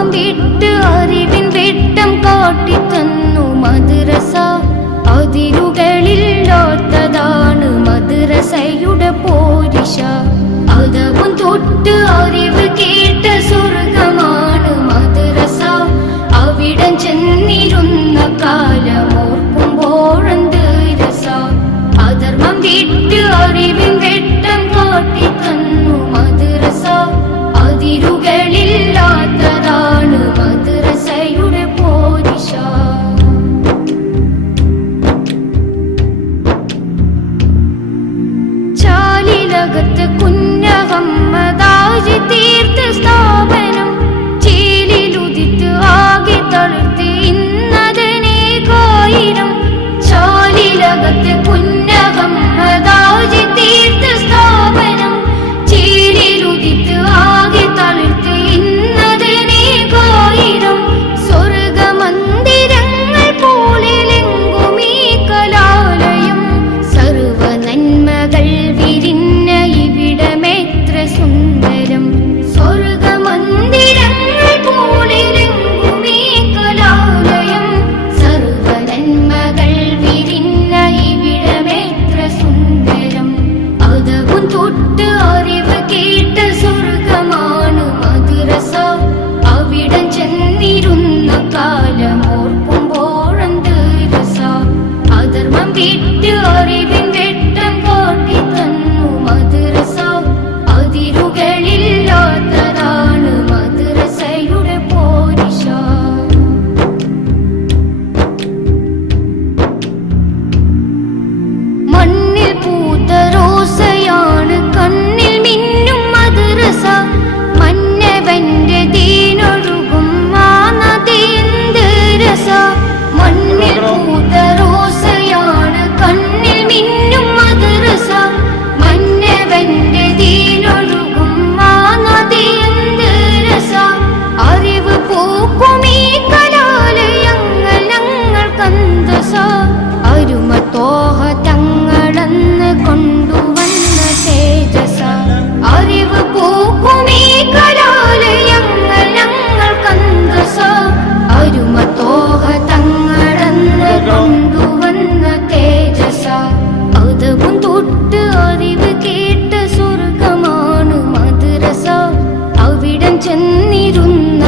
അധർമ്മം വിട്ട് അറിവിൻ വെട്ടം കാട്ടിത്തന്നു മദ്രസ. അതിരുകളില്ലാത്തതാണ് മദ്രസയുടെ പോരിശ. അതവും തൊട്ട് അറിവ് കേട്ട സ്വർഗമാണ് മദ്രസ. അവിടം ചെന്നിരുന്ന കാലമോർക്കുമ്പോഴെന്ത് രസ. അധർമ്മം വിട്ട് അറിവിൻ വെട്ടം കാട്ടിത്തന്നു മദ്രസ. അതിരുകളില്ലാത്തതാണ് മദ്രസയുടെ പോരിശ. ചാലിലകത്ത് കുഞ്ഞഹമ്മദാജി തീർത്ത സ്ഥാപനം. ചേലിലുദിത്ത് ആകെ തളർത്ത് ഇന്നതനേകായിരം. ചാലിലകത്ത് കുഞ്ഞഹമ്മദാജി തീർത്ത സ്ഥാപനം. ചേലിലുദിത്ത് ആകെ തളർത്ത് ഇന്നതനേകായിരം. സ്വർഗമന്ദിരങ്ങൾ പോലെലെങ്കുമീ കലാലയം. സർവ നന്മകൾ വിരിഞ്ഞ ഇവിടമെത്ര സുന്ദരം. സ്വർഗമന്ദിരങ്ങൾ പോലെലെങ്കുമീ കലാലയം. സർവ നന്മകൾ വിരിഞ്ഞ ഇവിടമെത്ര സുന്ദരം. അതവും തൊട്ട് അറിവ് കേട്ട സ്വർഗമാണ് മദ്രസ. അവിടം ചെന്നിരുന്ന കാലമോർക്കുമ്പോഴെന്ത് രസ. അധർമ്മം വിട്ട് അറിവിൻ വെട്ടം കാട്ടിത്തന്നു മദ്രസ. അതിരുകളില്ലാത്തതാണ് മദ്രസയുടെ പോരിശ. മണ്ണിൽ പൂത്ത റോസയാണ് കണ്ണിൽ മിന്നും മദ്രസ. മന്നവന്റെ ദീനൊഴുകും ആ നദിയെന്ത് രസ. മണ്ണിൽ പൂത്ത റോസയാണ് കണ്ണിൽ മിന്നും മദ്രസ. മന്നവന്റെ ദീനൊഴുകും ആ നദിയെന്ത് രസ. അറിവ് പൂക്കുമീ കലാലയങ്ങൾ ഞങ്ങൾക്കന്തസ. അരുമത്തോഹ തങ്ങളന്ന് കൊണ്ടുവന്ന തേജസ. അറിവ് പൂക്കുമീ കലാലയങ്ങൾ ഞങ്ങൾക്കന്തസ. അരുമത്തോഹ തങ്ങളന്ന് കൊണ്ടുവന്ന തേജസ. അതവും തൊട്ട് അറിവ് കേട്ട സ്വർഗമാണ് മദ്രസ. അവിടം ചെന്നിരുന്ന